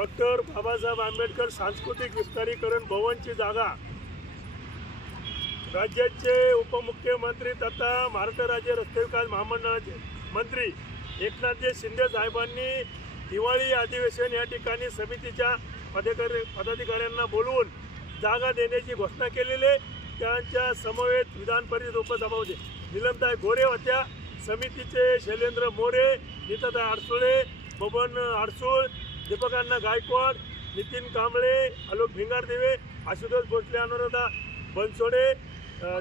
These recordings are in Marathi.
डॉक्टर बाबासाहेब आंबेडकर सांस्कृतिक विस्तारीकरण भवनची जागा राज्याचे उपमुख्यमंत्री तथा महाराष्ट्र राज्य रस्ते विकास महामंडळाचे मंत्री एकनाथजी शिंदे साहेबांनी दिवाळी अधिवेशन या ठिकाणी समितीच्या पदाधिकाऱ्यांना बोलवून जागा देण्याची घोषणा केलेली आहे। त्यांच्या समवेत विधान परिषद उपसभापती निलमताई गोरे होत्या, समितीचे शैलेंद्र मोरे, नीताताई अडसुळे, बबन अडसूळ, दीपकांना गायकवाड, नितीन कांबळे, आलोक भिंगारदेवे, आशुतोष भोसले, अनुराधा बनसोडे,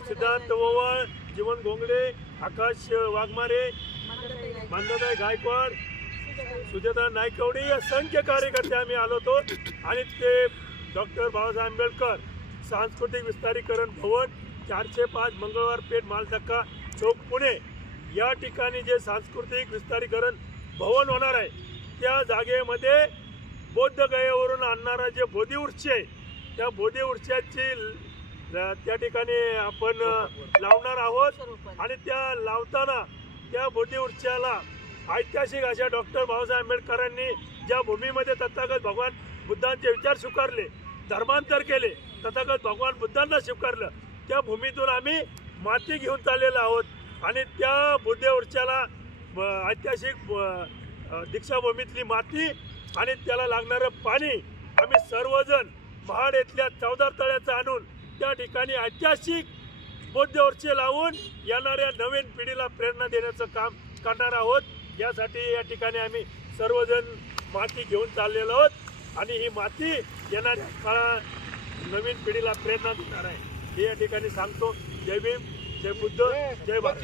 सिद्धार्थ ओवाळ, जीवन घोंगडे, आकाश वाघमारे, मंदाताई गायकवाड, सुजाता नायकवडी असंख्य कार्यकर्ते आम्ही आलो होतो आणि ते डॉक्टर बाबासाहेब आंबेडकर सांस्कृतिक विस्तारीकरण भवन 405 मंगळवार पेठ मालधक्का चौक पुणे या ठिकाणी जे सांस्कृतिक विस्तारीकरण भवन होणार आहे त्या जागेमध्ये बोधगयेवरून आणणारा जे बोधिवृक्ष आहे त्या बोधिवृक्षाची त्या ठिकाणी आपण लावणार आहोत आणि त्या लावताना त्या बोधिवृक्षाला ऐतिहासिक अशा डॉक्टर बाबासाहेब आंबेडकरांनी ज्या भूमीमध्ये तथागत भगवान बुद्धांचे विचार स्वीकारले, धर्मांतर केले, तथागत भगवान बुद्धांना स्वीकारलं, त्या भूमीतून आम्ही माती घेऊन चाललेलो आहोत आणि त्या बोधिवृक्षाला ऐतिहासिक दीक्षाभूमीतली माती आणि त्याला लागणारं पाणी आम्ही सर्वजण महाड येथल्या 14 तळ्याचं आणून त्या ठिकाणी ऐतिहासिक बोधिवृक्ष लावून येणाऱ्या नवीन पिढीला प्रेरणा देण्याचं काम करणार आहोत। यासाठी या ठिकाणी आम्ही सर्वजण माती घेऊन चाललेलो आहोत आणि ही माती येणाऱ्या काळात नवीन पिढीला प्रेरणा देणार आहे हे या ठिकाणी सांगतो। जय भीम, जय बुद्ध, जय भारत।